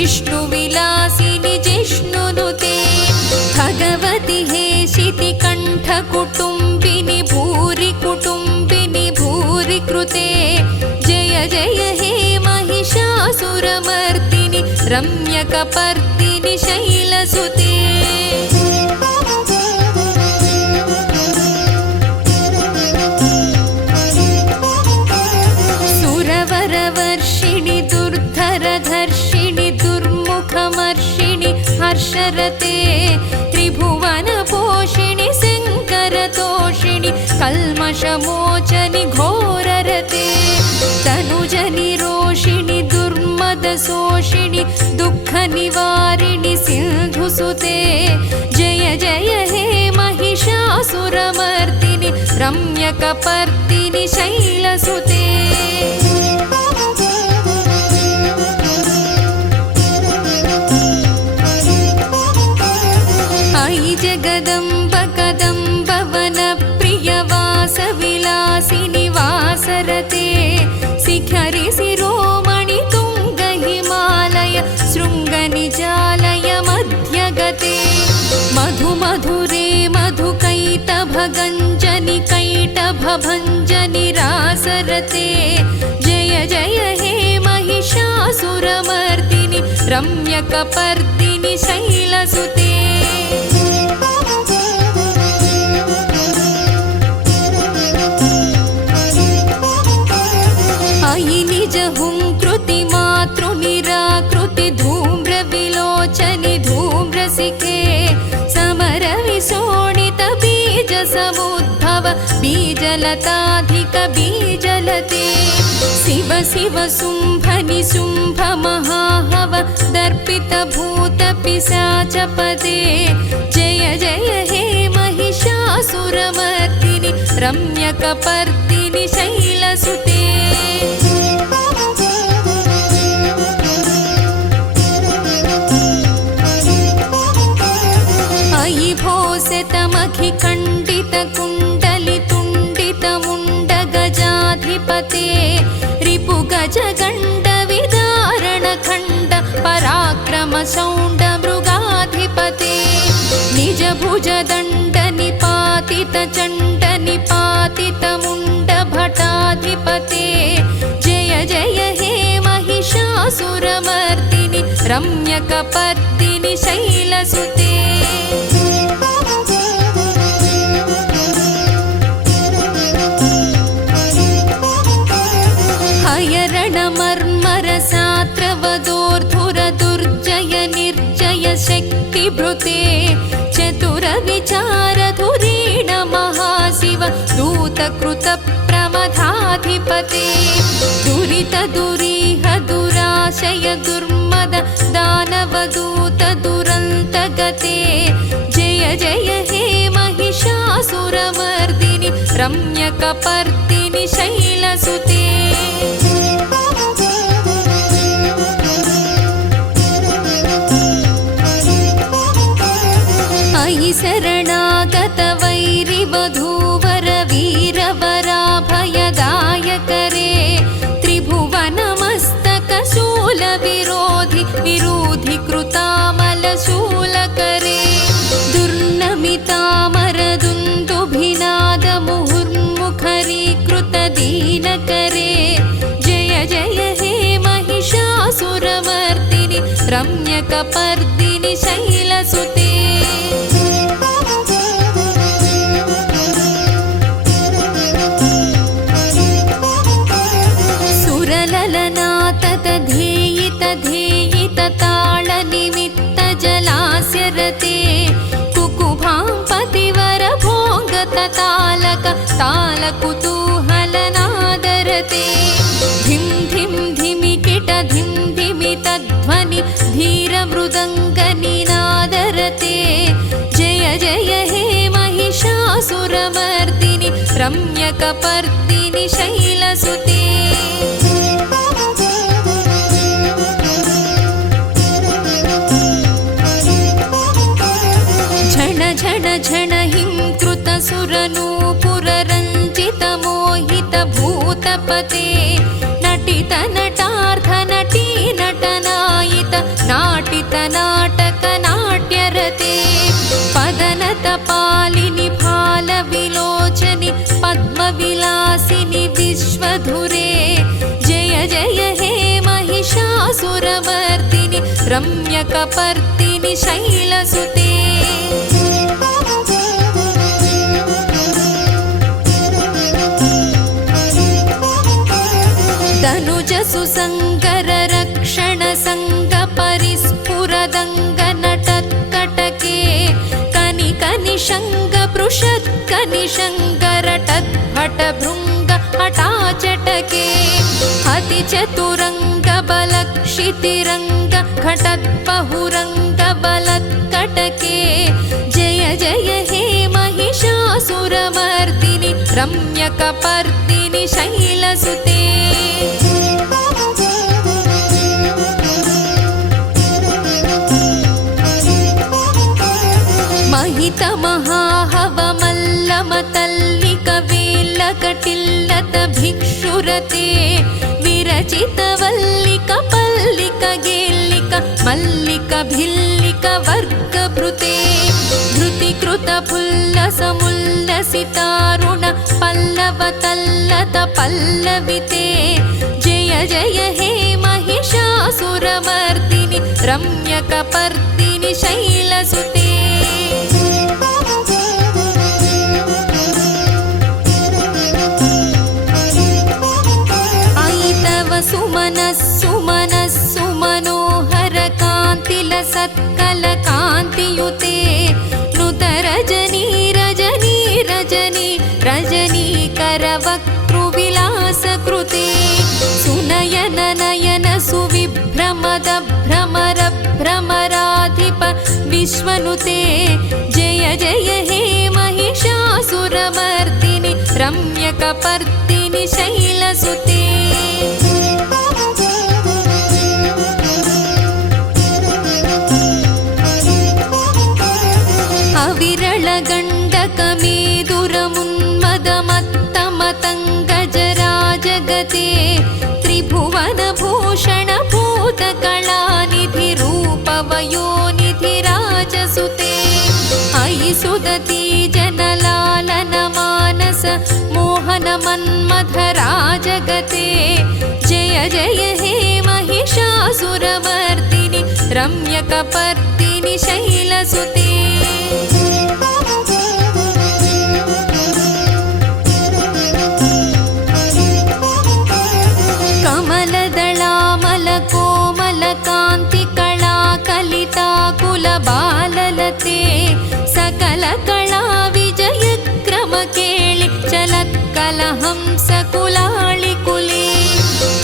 विष्णुविलासिनि जिष्णुनुते भगवति हेशिति कण्ठकुटुम्बिनि भूरि कुटुम्बिनि भूरि कृते जय जय हे महिषासुरमर्दिनि रम्यकपर्दिनि शैलसुते सुरवरवर्षिणि दुर्धरधर्षिणि दुर्मुखमर्षिणि हर्षरते त्रिभुवनपोषिणि शङ्करतोषिणि कल्मषमोचनि घोररते तनुजनिरोषिणि दुर्मदशोषिणि दुःखनिवारिणि सिन्धुसुते जय जय हे महिषासुरमर्दिनि रम्यकपर्दिनि शैलसुते अयि जगदम्ब कदम्ब वनप्रियवासविलासिनि वासरते शिखरि शिरोमणि तुङ्ग हिमालय शृङ्गनिजालय मध्यगते मधुमधुरे मधुकैटभगञ्जनि कैटभभञ्जनि रासरते जय जय हे महिषासुरमर्दिनि रम्यकपर्दिनि शैलसुते अयि निज हुंकृति मातृनिराकृति धूम्रविलोचनि धूम्रसिके समरविशोणित बीज समुद्भव बीजलताधिक बीजलते शिव शिव शुम्भनि शुम्भ महाहव दर्पित भूत पिशाचपदे जय जय हे महिषासुरमर्दिनि रम्यकपर्दिनि शैलसुते अयि भोसितमखिखण्डितकुण्डलितुण्डितमुण्डगजाधिपते रिपुगजगण्डविदारणखण्ड पराक्रमशौण्डमृगाधिपते निजभुजदण्डनिपातितचण्डनिपातितमुण्डभटाधिपते जय जय हे महिषासुरमर्दिनि रम्यकपर्दिनि शैलसुते हयरणमर्मरसात्रवदोर्धुरदुर्जय निर्जय शक्तिभृते चतुरविचारधुरीण महाशिव दूतकृतप्रमथाधिपते दुरितदुरीह दुराशय दुर्मद दानवदूत दुरन्तगते जय जय हे महिषासुरमर्दिनि रम्यकपर्दिनि शैलसुते अयि शरणागतवैरिवधूवर वीरवराभयदायकरे त्रिभुवनमस्तकशूलविरोधि विरोधि कृतामलशूलकरे दुर्नमितामरदुन्दुभिनादमुहुर्मुखरीकृतदीनकरे जय जय हे महिषासुरमर्दिनि रम्यकपर्दिनि शैलसुते सुरललनाततधेयितताळनिमित्तजलास्यरते कुकुभां पतिवरभोगततालक तालकुतूहलनादरते धिं धिं धिमिकिट धिं धिमितध्वनि धीरमृदङ्गनिनादरते जय जय हे महिषासुरमर्दिनि रम्यकपर्दिनि शैलसुते झण झण झण हिं कृतसुरनूपुररञ्जितमोहितभूतपते नटित नटार्थ नटी नटनायित पालिनि भालविलोचनि पद्मविलासिनि विश्वधुरे जय जय हे महिषासुरमर्दिनि रम्यकपर्दिनि शैलसुते सुसङ्गररक्षण सङ्गपरिस्फुरदङ्गनटत्कटके कनिकनिशङ्गपृषत्कनिशङ्गरटद्भटभृङ्ग हठाचटके अतिचतुरङ्गबलक्षितिरङ्ग घटद्बहुरङ्गबलत्कटके जय जय हे महिषासुरमर्दिनि रम्यकपर्दिनि शैलसुते महितमहाहवमल्लमतल्लिकवेल्लकटिल्लत भिक्षुरते विरचितवल्लिकपल्लिकगेल्लिक मल्लिकभिल्लिकवर्गभृते धृतिकृतपुल्लसमुल्लसितारुण पल्लवतल्लत पल्लविते जय जय हे महिषासुरमर्दिनि रम्यकपर्दिनि शैलसुते सुमनस्सुमनस्सुमनोहरकान्तिलसत्कलकान्तियुते नुतरजनी रजनी रजनी रजनीकरवक्तृविलासकृते सुनयन नयन सुविभ्रमद भ्रमर भ्रमराधिप विश्वनुते जय जय हे महिषासुरमर्दिनि रम्यकपर्दिनि शैलसुते अविरलगण्डकमेदुरमुन्मदमत्तमतङ्गजराजगते त्रिभुवनभूषणभूतकलानिधिरूपवयोनिधिराजसुते अयि सुदती जनलालनमानस मोहनमन्मथराजगते जय जय हे महिषासुरमर्दिनि रम्यकपर्दिनि शैलसुते कमलदलामलकोमलकान्तिकलाकलिताकुलबाललते सकलकला विजयक्रमकेळि चलत्कलहंसकुलाळिकुले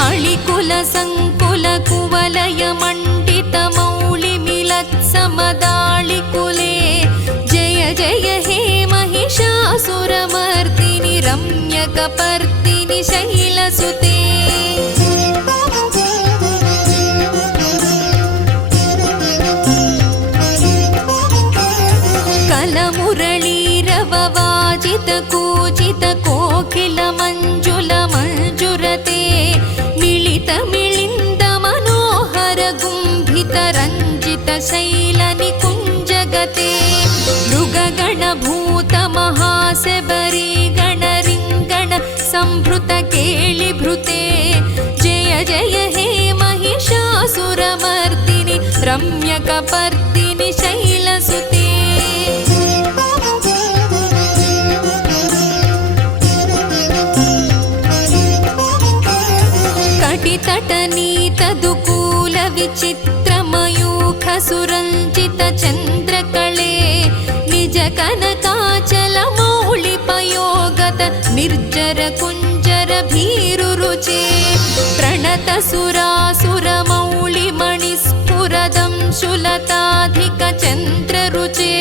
अळिकुलसङ्कुलकुवलयमण्डितमौलिमिलत्समदाळिकुले जय जय हे महिषासुरमर्दिनि रम्यकपर्दिनि शैलसुते कूजितकोकिलमञ्जुलमञ्जुरते मिलितमिलिन्दमनोहरगुम्भितरञ्जितशैलनिकुञ्जगते मृगगणभूतमहाशबरीगणरिङ्गण संभृतकेलिभृते जय जय हे महिषासुरमर्दिनि रम्यकपर्दिनि शैलसुते कटितटनीतदुकूलविचित्रमयूखसुरञ्जितचन्द्रकळे निजकनकाचलमौलिपयोगत निर्जरकुञ्जरभीरुरुचे प्रणतसुरासुरमौलिमणिस्फुरदं शुलताधिकचन्द्ररुचे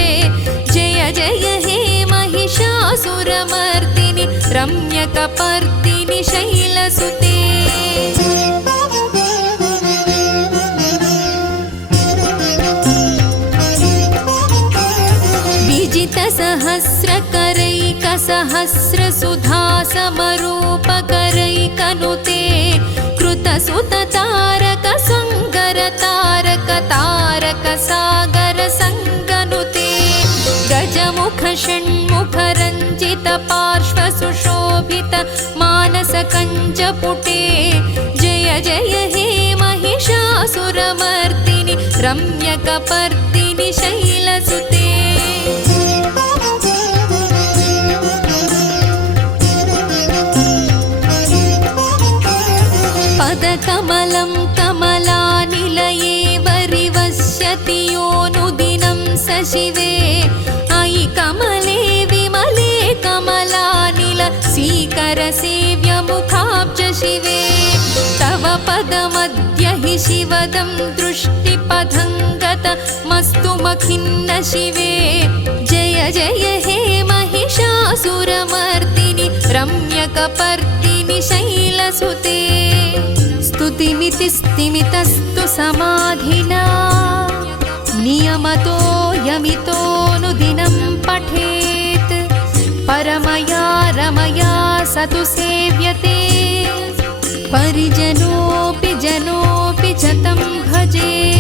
जय जय हे महिषासुरमर्दिनि रम्यकपर्दिनि शैलसुते विजितसहस्रकरैकसहस्रसुधासमरूपकरैकनुते कृतसुततारकसङ्गरतारकतारकसागरसङ्गनुते गजमुख षण्मुखरञ्जित पार्श्वसुशोभित मानसकञ्जपुटे जय जय हे महिषासुरमर्दिनि रम्यकपर्दिनि शैलसुते पदकमलं कमलानिलये वरिवस्यति योऽनुदिनं सशिवे अयि कमले विमले कमलानिल सीकरसेव्यमुखाब्ज शिवे तव पदमद्य हि शिवदं दृष्टिपथङ्गतमस्तु मखिन्न शिवे जय जय हे महिषासुरमर्दिनि रम्यकपर्दिनि शैलसुते स्तुतिमिति स्तिमितस्तु समाधिना नियमतो यमितोऽनुदिनं पठेत् परमया रमया स तु सेव्यते परिजनोऽपि जनोऽपि च तं भजेत्।